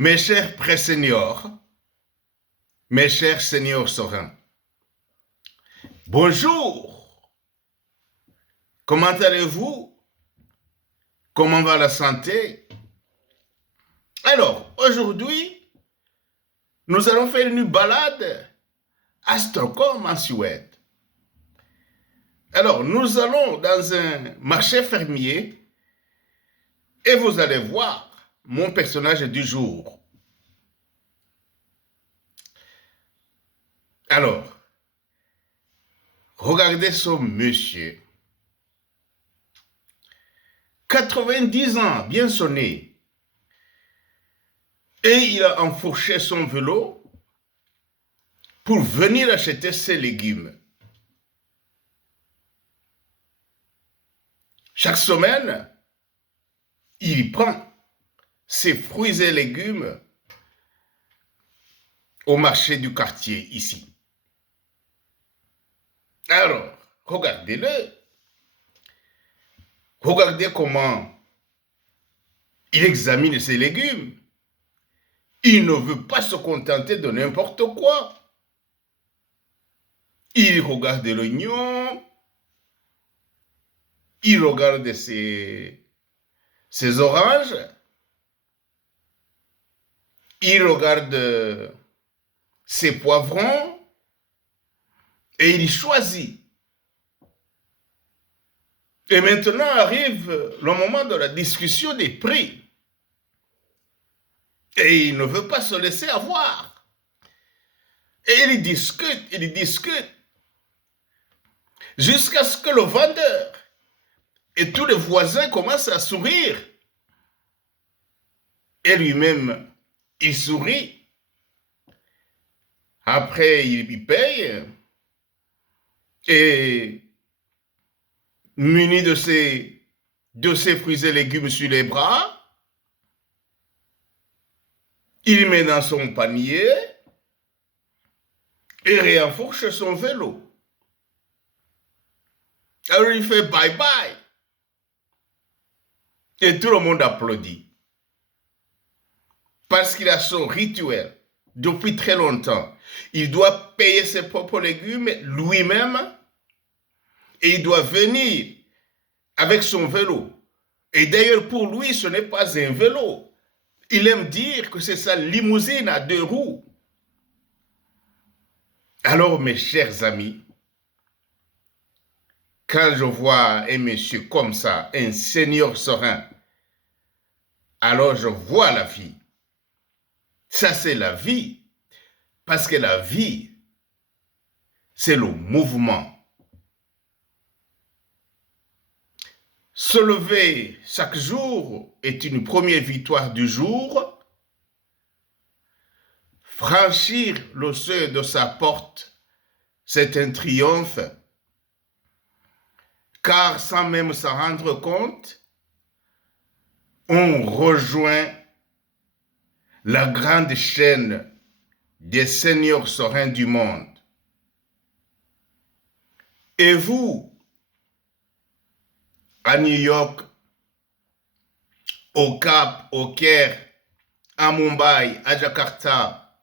Mes chers pré-seniors, mes chers seniors sereins, bonjour, comment allez-vous? Comment va la santé? Alors, aujourd'hui, nous allons faire une balade à Stockholm, en Suède. Alors, nous allons dans un marché fermier et vous allez voir mon personnage du jour. Alors, regardez ce monsieur. 90 ans, bien sonné. Et il a enfourché son vélo pour venir acheter ses légumes. Chaque semaine, il prend ses fruits et légumes au marché du quartier ici. Alors, regardez-le. Regardez comment il examine ses légumes. Il ne veut pas se contenter de n'importe quoi. Il regarde l'oignon, il regarde ses oranges, il regarde ses poivrons et il choisit. Et maintenant arrive le moment de la discussion des prix. Et il ne veut pas se laisser avoir. Et il discute, jusqu'à ce que le vendeur et tous les voisins commencent à sourire. Et lui-même, il sourit. Après, il paye. Et muni de ses fruits et légumes sur les bras, il met dans son panier et réenfourche son vélo. Alors il fait bye bye. Et tout le monde applaudit. Parce qu'il a son rituel depuis très longtemps. Il doit payer ses propres légumes lui-même et il doit venir avec son vélo. Et d'ailleurs, pour lui, ce n'est pas un vélo. Il aime dire que c'est sa limousine à 2 roues. Alors, mes chers amis, quand je vois un monsieur comme ça, un seigneur serein, alors je vois la vie. Ça, c'est la vie. Parce que la vie, c'est le mouvement. Se lever chaque jour est une première victoire du jour. Franchir le seuil de sa porte, c'est un triomphe. Car sans même s'en rendre compte, on rejoint la grande chaîne des seigneurs sereins du monde. Et vous, à New York, au Cap, au Caire, à Mumbai, à Jakarta,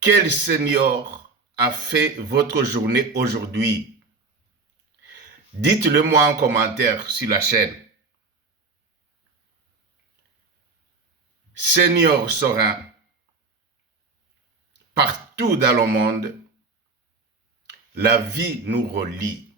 quel seigneur a fait votre journée aujourd'hui? Dites-le moi en commentaire sur la chaîne. Seigneur serein, partout dans le monde, la vie nous relie.